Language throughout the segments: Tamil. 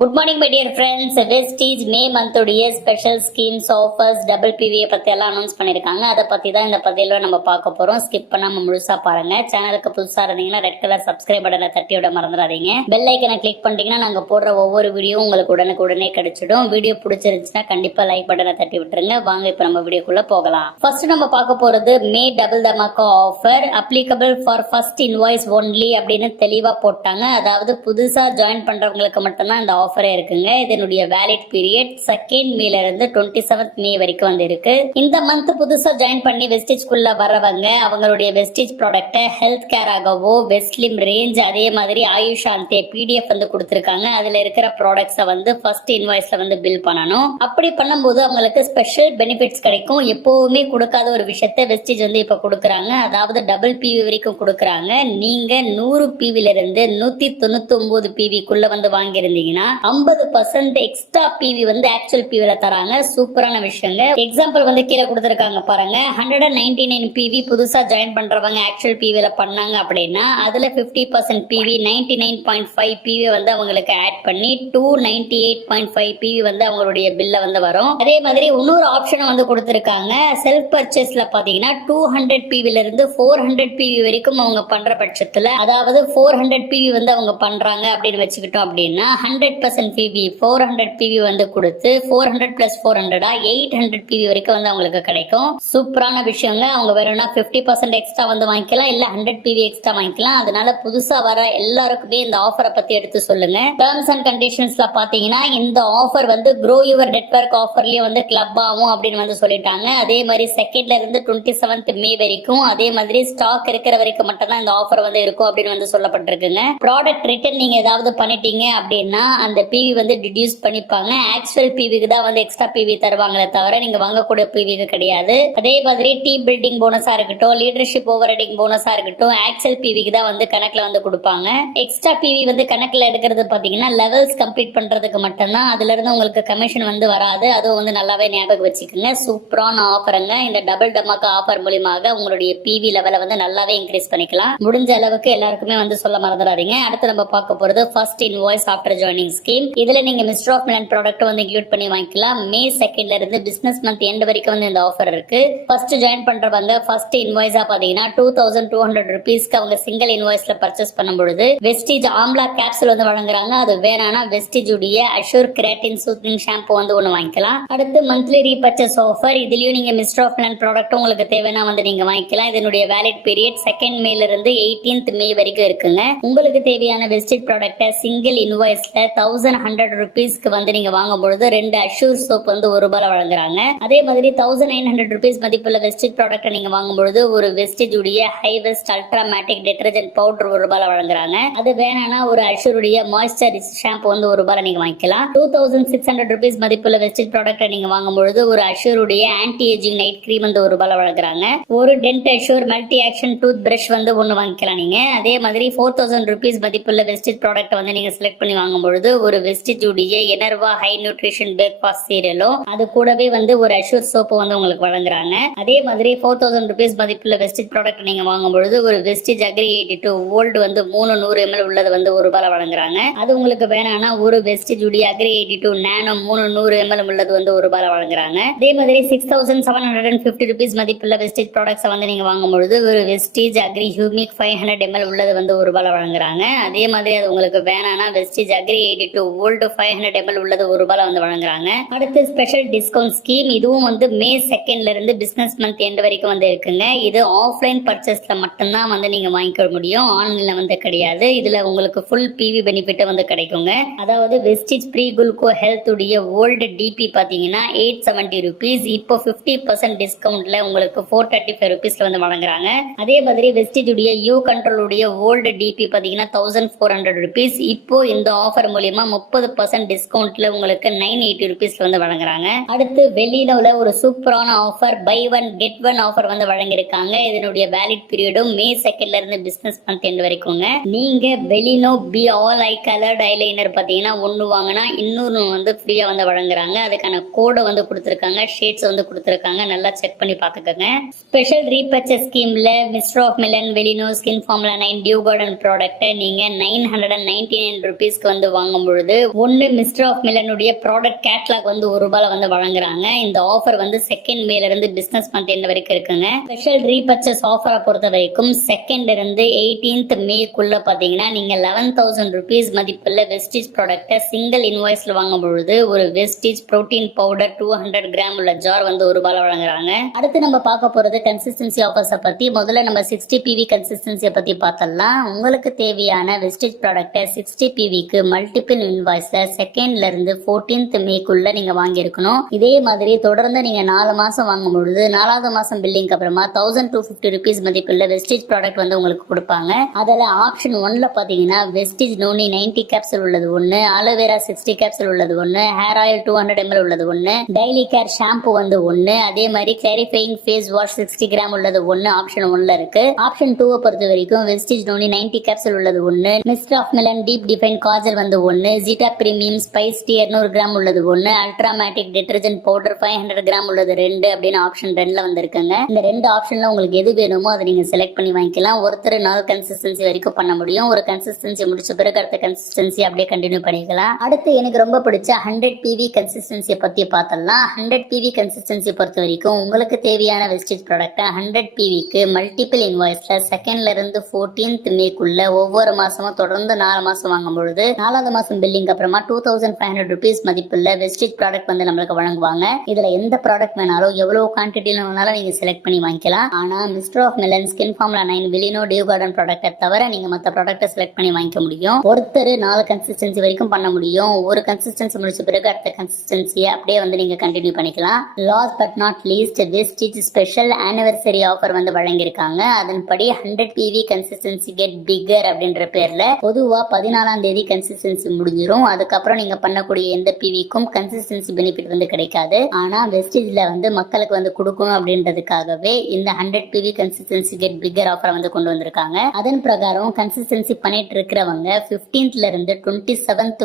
Good morning my dear friends. Vestige May மந்தோடைய ஸ்பெஷல் ஸ்கீம்ஸ் ஆஃபர்ஸ் டபுள் பிவியை பற்றி எல்லாம் அனௌன்ஸ் பண்ணியிருக்காங்க. அதை பற்றி தான் இந்த பதிவில் நம்ம பார்க்க போகிறோம். ஸ்கிப் பண்ணாமல் முழுசாக பாருங்க. சேனலுக்கு புதுசாக இருந்தீங்கன்னா ரெட் கலர் சப்ஸ்கிரைப் பட்டனை தட்டி விட மறந்துடாதீங்க. பெல் ஐக்கனை கிளிக் பண்ணிட்டீங்கன்னா நாங்கள் போடுற ஒவ்வொரு வீடியோ உங்களுக்கு உடனே கிடைச்சிடும். வீடியோ பிடிச்சிருந்துச்சுன்னா கண்டிப்பாக லைக் பட்டனை தட்டி விட்டுருங்க. வாங்க இப்போ நம்ம வீடியோக்குள்ளே போகலாம். ஃபர்ஸ்ட் நம்ம பார்க்க போகிறது மே டபுள் தமாக்கா offer applicable for first invoice only அப்படின்னு தெளிவாக போட்டாங்க. அதாவது புதுசாக ஜாயின் பண்ணுறவங்களுக்கு மட்டும்தான் இந்த ஆஃபரே இருக்குங்க. இதனுடைய வேலிட் பீரியட் 2nd மேல இருந்து 27th மே வரைக்கும் வந்து இருக்கு. இந்த மந்த் புதுசா ஜாயின் பண்ணி வெஸ்டேஜ் குள்ள வரவங்க அவங்களுடைய வெஸ்டேஜ் ப்ராடக்ட் ஹெல்த் கேர் ஆகவோ வெஸ்ட்லிம் ரேஞ்ச் அதே மாதிரி ஆயுஷாந்தே பிடிஎஃப் வந்து கொடுத்திருக்காங்க. அதுல இருக்கிற ப்ராடக்ட்ஸை வந்து ஃபர்ஸ்ட் இன்வாய்ஸ்ல வந்து பில் பண்ணணும். அப்படி பண்ணும்போது அவங்களுக்கு ஸ்பெஷல் பெனிஃபிட்ஸ் கிடைக்கும். எப்பவுமே கொடுக்காத ஒரு விஷயத்த வெஸ்டேஜ் வந்து இப்ப கொடுக்குறாங்க. அதாவது டபுள் பிவி வரைக்கும் கொடுக்குறாங்க. நீங்க 100 பிவில இருந்து 199 பிவிக்குள்ள வந்து வாங்கியிருந்தீங்கன்னா 50% எக்ஸ்ட்ரா பிவி வந்து ஆக்சுவல் பிவில தராங்க. சூப்பரான விஷயங்க. எக்ஸாம்பிள் வந்து கீழே கொடுத்திருக்காங்க பாருங்க. 199 பிவி புதுசா ஜாயின் பண்றவங்க ஆக்சுவல் பிவில பண்ணாங்க அப்படின்னா அதுல 50% பிவி 99.5 பிவி வந்து அவங்களுக்கு ஆட் பண்ணி 298.5 பிவி வந்து அவங்களுடைய பில்ல வந்து வரும். அதே மாதிரி இன்னொரு ஆப்ஷன் வந்து கொடுத்திருக்காங்க. செல்ஃப் பர்ச்சேஸ்ல பாத்தீங்கன்னா 200 பிவில இருந்து 400 பிவி வரைக்கும் அவங்க பண்ற பட்சத்துல, அதாவது 400 பிவி வந்து அவங்க பண்றாங்க அப்படின்னு வச்சுக்கிட்டோம் அப்படின்னா 100% பிவி 400 பிவி வந்து கொடுத்து 400 பிளஸ் 400 800 பிவி வரைக்கும் வந்து அவங்களுக்கு கிடைக்கும். சூப்பரான விஷயங்க. அவங்க வேணும்னா 50% எக்ஸ்ட்ரா வந்து வாங்கிக்கலாம், இல்ல 100 பிவி எக்ஸ்ட்ரா வாங்கிக்கலாம். அதனால புதுசா வர எல்லாருக்குமே இந்த ஆஃபரை பத்தி எடுத்து சொல்லுங்க. டர்ம்ஸ் அண்ட் கண்டிஷன்ஸ்ல பாத்தீங்கன்னா இந்த ஆஃபர் வந்து க்ரோ யுவர் நெட்வொர்க் ஆஃபர்லயே வந்து கிளப் ஆகும் அப்படின்னு வந்து சொல்லிட்டாங்க. அதே மாதிரி 2nd இருந்து 27th மே வரைக்கும், அதே மாதிரி ஸ்டாக் இருக்கிற வரைக்கும் மட்டும் தான் இந்த ஆஃபர் வந்து இருக்கும் அப்படின்னு வந்து சொல்லப்பட்டிருக்குங்க. ப்ராடக்ட் ரிட்டர்ன் நீங்க ஏதாவது பண்ணிட்டீங்க அப்படின்னா அந்த பிவி வந்து டிடியூஸ் பண்ணிப்பாங்க. ஆக்சுவல் பிவிக்கு தான் வந்து எக்ஸ்ட்ரா பிவி தருவாங்களே தவிர நீங்க வாங்கக்கூடிய பிவிக்கு கிடையாது. அதே மாதிரி டீம் பில்டிங் போனஸா இருக்கட்டும், லீடர்ஷிப் ஓவர் ரைடிங் போனஸா இருக்கட்டும், ஆக்சுவல் பிவிக்கு தான் வந்து கணக்குல வந்து கொடுப்பாங்க. எக்ஸ்ட்ரா பிவி வந்து கணக்குல எடுக்கிறது பாத்தீங்கன்னா லெவல்ஸ் கம்ப்ளீட் பண்றதுக்கு மட்டும்தான். அதுல இருந்து உங்களுக்கு கமிஷன் வந்து வராது. அதுவும் வந்து நல்லாவே ஞாபகம் வச்சுக்கோங்க. சூப்பரான ஆஃபருங்க. இந்த டபுள் டமாக்கா ஆஃபர் மூலமாக உங்களுடைய பிவி லெவலை வந்து நல்லாவே இன்க்ரீஸ் பண்ணிக்கலாம். முடிஞ்ச அளவுக்கு எல்லாருக்குமே வந்து சொல்ல மறந்துடாதீங்க. அடுத்து நம்ம பார்க்க போறது first invoice after joining scheme. இதுல நீங்க மிஸ்டர் ஆஃப் மிலன் ப்ராடக்ட் வந்து இன்க்ளூட் பண்ணி வாங்கிக்கலாம். மே 2nd இருந்து பிசினஸ் மந்த் எண்ட் வரைக்கும் வந்து இந்த ஆஃபர் இருக்கு. ஃபர்ஸ்ட் ஜாயின் பண்றவங்க ஃபர்ஸ்ட் இன்வாய்ஸா பாத்தீங்கன்னா 2200 ருபீஸ்க்கு அவங்க சிங்கிள் இன்வாய்ஸ்ல பர்ச்சேஸ் பண்ணும்போது வெஸ்டீஜ் ஆம்லா கேப்சூல் வந்து வழங்குறாங்க. அது வேணானா வெஸ்டீஜ் உடைய அஷூர் கிராட்டின் சூத்திங் ஷாம்பு வந்து ஒன்னு வாங்கிக்கலாம். அடுத்து மந்த்லி ரீபர்ச்சேஸ் ஆஃபர். இதுலயும் நீங்க மிஸ்டர் ஆஃப் மிலன் ப்ராடக்ட் உங்களுக்கு தேவைன்னா வந்து நீங்க வாங்கிக்கலாம். இதனுடைய வேலிட் பீரியட் 2nd மேல இருந்து 18th மே வரைக்கும் இருக்குங்க. உங்களுக்கு தேவையான வெஸ்டீஜ் ப்ராடக்ட் சிங்கிள் இன்வாய்ஸ்ல 1100 ருபீஸ்க்கு வந்து நீங்க வாங்கும்போது 2 அஷூர் சோப் வந்து ₹1 வழங்குறாங்க. அதே மாதிரி 1900 ருபீஸ் மதிப்புள்ள வெஸ்டேஜ் ப்ராடக்ட் நீங்க வாங்கும்போது ஒரு வெஸ்டேஜ் உடைய high west ultra மேட்டிக் detergent powder ₹1 வழங்குறாங்க. அது வேணானா ஒரு அஷூர் உடைய மாய்ஸ்சர் ஷாம்பு வந்து ₹1 நீங்க வாங்கிக்கலாம். 2600 ருபீஸ் மதிப்புள்ள வெஸ்டேஜ் ப்ராடக்ட் நீங்க வாங்கும்போது ஒரு அஷூர் உடைய ஆன்டி ஏஜிங் நைட் கிரீம் வந்து ₹1 வழங்குறாங்க. ஒரு Dent Assure multi action toothbrush வந்து ஒன்னு வாங்கிக்கலாம் நீங்க. அதே மாதிரி 4000 ருபீஸ் மதிப்புள்ள வெஸ்டேஜ் ப்ராடக்ட் வந்து நீங்க செலக்ட் பண்ணி வாங்கும்போது ஒரு வெஸ்டேஜ் உடைய எனர்வா ஹை நியூட்ரிஷன் பிரேக்ஃபாஸ்ட் சீரியலும் அது கூடவே வந்து ஒரு அஷூர் சோப்பு வந்து உங்களுக்கு வழங்குறாங்க. அதே மாதிரி 4000 ருபீஸ் மதிப்புள்ள வெஸ்டேஜ் ப்ராடக்ட் நீங்க வாங்கும்போது ஒரு வெஸ்டேஜ் அக்ரி 82 ஓல்டு வந்து 300 ml உள்ளது வந்து ₹1 வழங்குறாங்க. அது உங்களுக்கு வேணானா ஒரு வெஸ்டேஜ் உடைய அக்ரி 82 நானோ 300 ml உள்ளது வந்து ₹1 வழங்குறாங்க. அதே மாதிரி 6750 ருபீஸ் மதிப்புள்ள வெஸ்டேஜ் ப்ராடக்ட்ஸ் வந்து நீங்க வாங்கும்போது ஒரு வெஸ்டேஜ் அக்ரி ஹியூமிக் 500 ml உள்ளது வந்து ₹1 வழங்குறாங்க. அதே மாதிரி அது உங்களுக்கு வேணானா வெஸ்டேஜ் அக்ரி 82 ஓல்டு 500 ml உள்ளது ₹1 வந்து வழங்குறாங்க. அடுத்து ஸ்பெஷல் டிஸ்கவுண்ட் ஸ்கீம். இதுவும் வந்து மே 2nd இருந்து பிசினஸ் மந்த் எண்ட் வரைக்கும் வந்து இருக்குங்க. இது ஆஃப்லைன் பர்ச்சேஸ்ல மட்டும்தான் வந்து நீங்க வாங்கிக்க முடியும், ஆன்லைன்ல வந்து கிடையாது. இதுல உங்களுக்கு ஃபுல் பிவி பெனிஃபிட் வந்து கிடைக்குங்க. அதாவது வெஸ்டேஜ் ப்ரீ குளுக்கோ ஹெல்த் உடைய ஓல்டு டிபி பாத்தீங்கன்னா 870 ருபீஸ் இப்போ 50% டிஸ்கவுண்ட்ல உங்களுக்கு 435 ருபீஸ்ல வந்து வழங்குறாங்க. அதே மாதிரி வெஸ்டேஜ் உடைய யூ கண்ட்ரோல் உடைய ஓல்டு டிபி பாத்தீங்கன்னா 1400 ருபீஸ் இப்போ இந்த ஆஃபர் மூலமா 30% டிஸ்கவுண்ட்ல உங்களுக்கு 980 ருபீஸ்ல வந்து வழங்குறாங்க. அடுத்து வெளியில உள்ள ஒரு சூப்பரான offer buy one get one offer வந்து வழங்கியிருக்காங்க. இதனுடைய வேலிட் பீரியடும் மே 2nd இருந்து பிசினஸ் மந்த் எண்ட் வரைக்குங்க. நீங்க Veleena be all eye coloured eyeliner பாத்தீங்கன்னா ஒன்னு வாங்கினா இன்னொரு வந்து ஃப்ரீயா வந்து வழங்குறாங்க. அதுக்கான கோடை வந்து கொடுத்திருக்காங்க, ஷேட்ஸ் வந்து கொடுத்திருக்காங்க. நல்லா செக் பண்ணி பாத்துக்கோங்க. ஸ்பெஷல் ரீபர்ச்சேஸ் ஸ்கீம்ல mister of Milan Veleena skin formula 9 dew garden product நீங்க 999 ருபீஸ்க்கு வந்து வாங்கும் வாங்கும் பொழுது ஒன்னு மிஸ்டர் ஆஃப் மிலனுடைய ப்ராடக்ட் கேட்லாக் வந்து ₹1 வந்து வழங்குறாங்க. இந்த ஆஃபர் வந்து 2nd மேல இருந்து பிசினஸ் மந்த் எண்ட் வரைக்கும் இருக்குங்க. ஸ்பெஷல் ரீபர்ச்சேஸ் ஆஃபரை பொறுத்த வரைக்கும் 2nd இருந்து 18th மேக்குள்ள பாத்தீங்கன்னா நீங்க ₹11,000 மதிப்புள்ள வெஸ்டீஜ் ப்ராடக்ட்டை சிங்கிள் இன்வாய்ஸ்ல வாங்கும் பொழுது ஒரு வெஸ்டீஜ் புரோட்டீன் பவுடர் 200 கிராம் உள்ள ஜார் வந்து ₹1 வழங்குறாங்க. அடுத்து நம்ம பார்க்க போறது கன்சிஸ்டன்சி ஆஃபர்ஸை பத்தி. முதல்ல நம்ம 60 PV கன்சிஸ்டன்சியை பத்தி பார்த்தலாம். உங்களுக்கு தேவையான வெஸ்டேஜ் ப்ராடக்ட்டை 60 PVக்கு மல்டிபிள் இன்வாய்ஸ்ல 2nd இருந்து 14th மேக்குள்ள நீங்க வாங்கியிருக்கணும். இதே மாதிரி தொடர்ந்து நீங்க 4 மாசம் வாங்கும் பொழுது 4வது மாசம் பில்லிங் அப்புறமா ₹1,250 மதிப்புள்ள வெஸ்டேஜ் ப்ராடக்ட் வந்து உங்களுக்கு கொடுப்பாங்க. அதுல ஆப்ஷன் 1ல பாத்தீங்கன்னா வெஸ்டேஜ் நோனி 90 கேப்சூல் உள்ளது ஒண்ணு, ஆலோவேரா 60 கேப்சூல் உள்ளது ஒண்ணு, ஹேர் ஆயில் 200 ml உள்ளது ஒண்ணு, டெய்லி கேர் ஷாம்பு வந்து ஒண்ணு, அதே மாதிரி கிளாரிஃபையிங் ஃபேஸ் வாஷ் 60 கிராம் உள்ளது ஒண்ணு ஆப்ஷன் 1ல இருக்கு. ஆப்ஷன் 2 பொறுத்த வரைக்கும் வெஸ்டேஜ் நோனி 90 கேப்சூல் உள்ளது ஒண்ணு, மிஸ்டர் ஆஃப் மிலன் டீப் டிஃபைன் காஜல் வந்து ஒண்ணு, Zeta premium spice tea 200 gram உள்ளது ஒண்ணு, அல்ட்ராமேட்டிக் டிடர்ஜென்ட் பவுடர் 500 கிராம் உள்ளது 2 அப்படின்னு ஆப்ஷன் 2ல வந்திருக்குங்க. இந்த 2 ஆப்ஷன்ல உங்களுக்கு எது வேணுமோ அதை நீங்க செலக்ட் பண்ணி வாங்கிக்கலாம். ஒருத்தர் 4 கன்சிஸ்டன்சி வரைக்கும் பண்ண முடியும். ஒரு கன்சிஸ்டன்சி முடிச்ச பிறகு அடுத்த கன்சிஸ்டன்சி அப்படியே கண்டினியூ பண்ணிக்கலாம். அடுத்து எனக்கு ரொம்ப பிடிச்ச 100 PV கன்சிஸ்டன்சியை பத்தி பார்த்தலாம். 100 PV கன்சிஸ்டன்சி பொறுத்த வரைக்கும் உங்களுக்கு தேவையான வெஸ்டேஜ் ப்ராடக்ட் 100 PVக்கு மல்டிபிள் இன்வாய்ஸ்ல 2nd இருந்து 14th மேக்குள்ள ஒவ்வொரு மாசமும் தொடர்ந்து 4 மாசம் வாங்கும் பொழுது 4வது மாசம் பில்லிங் அப்புறமா ₹2,500 மதிப்புள்ள வெஸ்டேஜ் ப்ராடக்ட் வந்து நம்மளுக்கு வழங்குவாங்க. இதுல எந்த ப்ராடக்ட் வேணாலும் எவ்வளவு குவான்டிட்டில வேணாலும் நீங்க செலக்ட் பண்ணி வாங்கிக்கலாம். ஆனா mister of Milan skin formula 9 Veleena dew garden ப்ராடக்ட்டை தவிர நீங்க மத்த ப்ராடக்ட்டை செலக்ட் பண்ணி வாங்கிக்க முடியும். ஒருத்தர் 4 கன்சிஸ்டன்சி வரைக்கும் பண்ண முடியும். ஒரு கன்சிஸ்டன்சி முடிச்ச பிறகு அடுத்த கன்சிஸ்டன்சியை அப்படியே வந்து நீங்க கண்டினியூ பண்ணிக்கலாம். Last but not least wastage special anniversary offer வந்து வழங்கியிருக்காங்க. அதன்படி 100 PV கன்சிஸ்டன்சி கெட் பிகர் அப்படின்ற பேர்ல பொதுவா 14ஆம் தேதி கன்சிஸ்டன்சி முடிஞ்சிரும். அதுக்கப்புறம் நீங்க பண்ணக்கூடிய எந்த பிவிக்கும் கன்சிஸ்டன்சி பெனிஃபிட் வந்து கிடைக்காது. ஆனா வெஸ்டேஜ்ல வந்து மக்களுக்கு வந்து கொடுக்கணும் அப்படின்றதுக்காகவே இந்த 100 PV consistency get bigger offer வந்து கொண்டு வந்திருக்காங்க. அதன் பிரகாரம் கன்சிஸ்டன்சி பண்ணிட்டு இருக்கிறவங்க 15th இருந்து 27th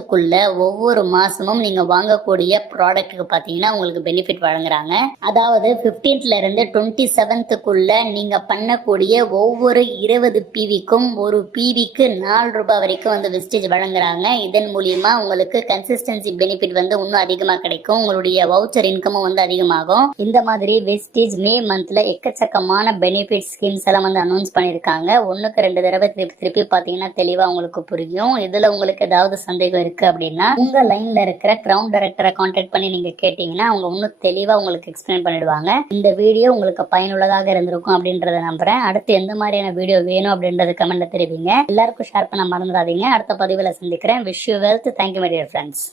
ஒவ்வொரு மாசமும் நீங்க வாங்கக்கூடிய ப்ராடக்ட்டுக்கு பாத்தீங்கன்னா உங்களுக்கு பெனிஃபிட் வழங்குறாங்க. அதாவது 15th இருந்து 27th நீங்க பண்ணக்கூடிய ஒவ்வொரு 20 PVக்கும் ஒரு PVக்கு ₹4 வரைக்கும் வந்து வெஸ்டேஜ் வழங்குறாங்க. இதன் மூலியமா உங்களுக்கு கன்சிஸ்டன்சி பெனிஃபிட் வந்து இன்னும் அதிகமா கிடைக்கும். உங்களுடைய வவுச்சர் இன்கமும் வந்து அதிகமாகும். இந்த மாதிரி வெஸ்டேஜ் மே மந்த்ல எக்கச்சக்கமான பெனிஃபிட் ஸ்கீம்ஸ் எல்லாம் வந்து அனௌன்ஸ் பண்ணிருக்காங்க. 1க்கு 2 தடவை திருப்பி பாத்தீங்கன்னா தெளிவா உங்களுக்கு புரியும். இதுல உங்களுக்கு ஏதாவது சந்தேகம் இருக்கு அப்படின்னா உங்க லைன்ல இருக்கிற கிரவுண்ட் டைரக்டரை கான்டாக்ட் பண்ணி நீங்க கேட்டீங்கன்னா அவங்க இன்னும் தெளிவா உங்களுக்கு எக்ஸ்பிளைன் பண்ணிடுவாங்க. இந்த வீடியோ உங்களுக்கு பயனுள்ளதாக இருந்திருக்கும் அப்படின்றத நம்புறேன். அடுத்து எந்த மாதிரியான வீடியோ வேணும் அப்படின்றது கமெண்ட்ல தெரிவிங்க. எல்லாருக்கும் ஷேர் பண்ண மறந்துடாதீங்க. அடுத்த பதிவுல சந்திக்கிறேன். Wish you wealth. Thank you my dear friends.